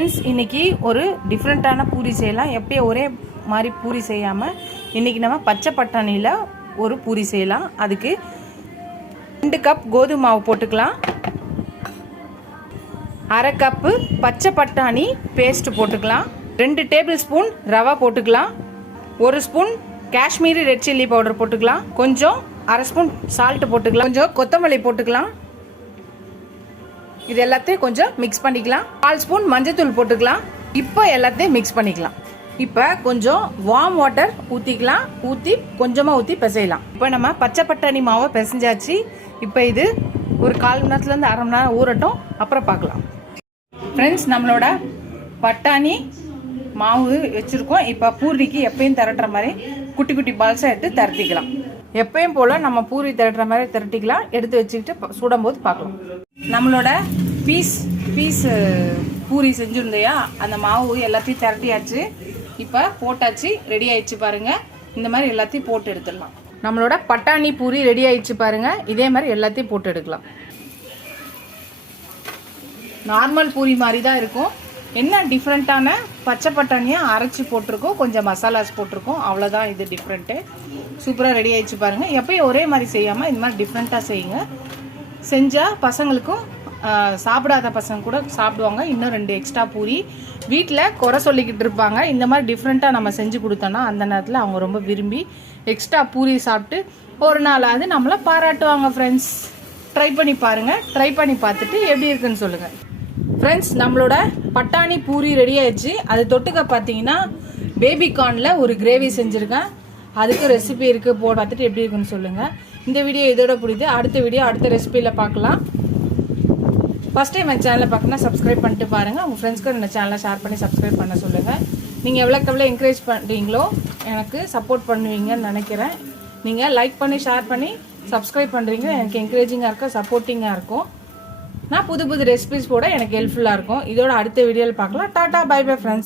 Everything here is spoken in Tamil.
ஃப்ரெண்ட்ஸ், இன்றைக்கி ஒரு டிஃப்ரெண்ட்டான பூரி செய்யலாம். எப்பயும் ஒரே மாதிரி பூரி செய்யாமல் இன்றைக்கி நம்ம பச்சை பட்டாணியில் ஒரு பூரி செய்யலாம். அதுக்கு 2 கப் கோதுமை மாவு போட்டுக்கலாம், 1/2 கப்பு பச்சை பட்டாணி பேஸ்ட்டு போட்டுக்கலாம், 2 டேபிள் ஸ்பூன் ரவை போட்டுக்கலாம், 1 spoon Kashmiri red chilli powder போட்டுக்கலாம், கொஞ்சம் 1/2 ஸ்பூன் சால்ட்டு போட்டுக்கலாம், கொஞ்சம் கொத்தமல்லி போட்டுக்கலாம். இது எல்லாத்தையும் கொஞ்சம் மிக்ஸ் பண்ணிக்கலாம். 4 ஸ்பூன் மஞ்சத்தூள் போட்டுக்கலாம். இப்போ எல்லாத்தையும் மிக்ஸ் பண்ணிக்கலாம். இப்போ கொஞ்சம் வார்ம் வாட்டர் ஊற்றிக்கலாம். கொஞ்சமாக ஊற்றி பிசையலாம். இப்போ நம்ம பச்சை பட்டாணி மாவை பிசைஞ்சாச்சு. இப்போ இது ஒரு 1/4 மணி நேரத்துலேருந்து 1/2 மணி நேரம் ஊறட்டும், அப்புறம் பார்க்கலாம். ஃப்ரெண்ட்ஸ், நம்மளோட பட்டாணி மாவு வச்சுருக்கோம். இப்போ பூரிக்கு எப்பயும் திரட்டுற மாதிரி குட்டி குட்டி பால்ஸாக எடுத்து திரட்டிக்கலாம். எப்பயும் போல் நம்ம பூரி திரட்டுற மாதிரி திரட்டிக்கலாம். எடுத்து வச்சுக்கிட்டு சுடும்போது பார்க்கலாம். நம்மளோட பீஸ் பூரி செஞ்சுருந்தையா, அந்த மாவு எல்லாத்தையும் திரட்டியாச்சு. இப்போ போட்டாச்சு, ரெடி ஆயிடுச்சு பாருங்கள். இந்த மாதிரி எல்லாத்தையும் போட்டு எடுத்துடலாம். நம்மளோட பட்டாணி பூரி ரெடி ஆயிடுச்சு பாருங்கள். இதே மாதிரி எல்லாத்தையும் போட்டு எடுக்கலாம். நார்மல் பூரி மாதிரி தான் இருக்கும். என்ன டிஃப்ரெண்ட்டான பச்சை பட்டாணியை அரைச்சி போட்டிருக்கோம், கொஞ்சம் மசாலாஸ் போட்டிருக்கோம், அவ்வளோதான். இது டிஃப்ரெண்ட்டு. சூப்பராக ரெடி ஆயிடுச்சு பாருங்கள். எப்பயும் ஒரே மாதிரி செய்யாமல் இந்த மாதிரி டிஃப்ரெண்ட்டாக செய்யுங்க. செஞ்சால் பசங்களுக்கும் சாப்பிடாத பசங்க கூட சாப்பிடுவாங்க. இன்னும் 2 எக்ஸ்ட்ரா பூரி வீட்டில் குறை சொல்லிக்கிட்டு இருப்பாங்க. இந்த மாதிரி டிஃப்ரெண்ட்டாக நம்ம செஞ்சு கொடுத்தோன்னா அந்த நேரத்தில் அவங்க ரொம்ப விரும்பி எக்ஸ்ட்ரா பூரி சாப்பிட்டு ஒரு நாளாவது நம்மளை பாராட்டுவாங்க. ஃப்ரெண்ட்ஸ், ட்ரை பண்ணி பாருங்கள். ட்ரை பண்ணி பார்த்துட்டு எப்படி இருக்குன்னு சொல்லுங்கள். ஃப்ரெண்ட்ஸ், நம்மளோட பட்டாணி பூரி ரெடி ஆயிடுச்சு. அது தொட்டுக்க பார்த்தீங்கன்னா பேபி கார்னில் ஒரு கிரேவி செஞ்சுருக்கேன். அதுக்கு ரெசிபி இருக்குது, பார்த்துட்டு எப்படி இருக்குன்னு சொல்லுங்கள். இந்த வீடியோ இதோட பிடிக்குது. அடுத்த வீடியோ அடுத்த ரெசிபியில் பார்க்கலாம். ஃபஸ்ட் டைம் என் சேனலை பார்க்கணுன்னா சப்ஸ்கிரைப் பண்ணிட்டு பாருங்கள். உங்கள் ஃப்ரெண்ட்ஸ்க்கு இந்த சேனலை ஷேர் பண்ணி சப்ஸ்கிரைப் பண்ண சொல்லுங்கள். நீங்கள் எவ்வளோ என்கரேஜ் பண்ணுறீங்களோ எனக்கு சப்போர்ட் பண்ணுவீங்கன்னு நினைக்கிறேன். நீங்கள் லைக் பண்ணி ஷேர் பண்ணி சப்ஸ்கிரைப் பண்ணுறீங்க, எனக்கு என்கரேஜிங்காக இருக்கும், சப்போர்ட்டிங்காக இருக்கும். நான் புது ரெசிபிஸ் கூட எனக்கு ஹெல்ப்ஃபுல்லாக இருக்கும். இதோட அடுத்த வீடியோவில் பார்க்கலாம். டாட்டா, பை பை ஃப்ரெண்ட்ஸ்.